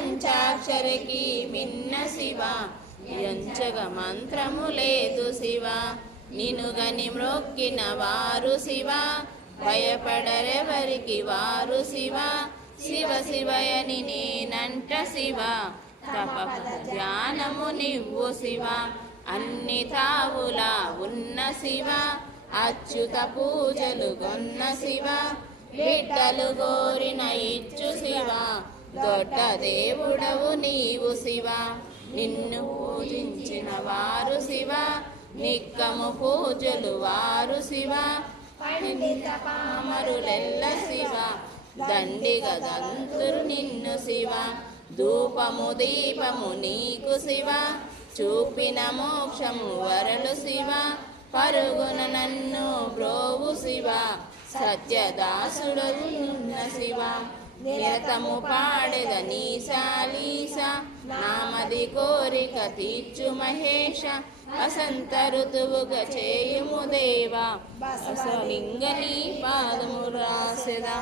పంచాక్షరికి మిన్న శివ ఎంచగ మంత్రము లేదు శివ నినుగని మ్రొక్కిన వారు శివ భయపడరెవరికి వారు శివ శివ శివయని నేనంట శివ తప ధ్యానము నివ్వు శివ అన్ని తావులా ఉన్న శివ అచ్యుత పూజలు గొన్న శివ బిడ్డలు గోరిన ఇచ్చు శివ దొడ్డ దేవుడవు నీవు శివ నిన్ను పూజించిన వారు శివ నిక్కము పూజలు వారు శివ పండిత పామరులెల్ల శివ దండిగ దంతురు నిన్ను శివ ధూపము దీపము నీకు శివ చూపిన మోక్షము వరలు శివ పరుగున నన్ను బ్రోవు శివ సత్యదాసుడనున్న శివ నిరతము పాడెద నీశాలీస నామది కోరిక తీర్చు మహేష వసంత ఋతువుగా చేయుము దేవా అసలింగ నీ పాదము రాసెదా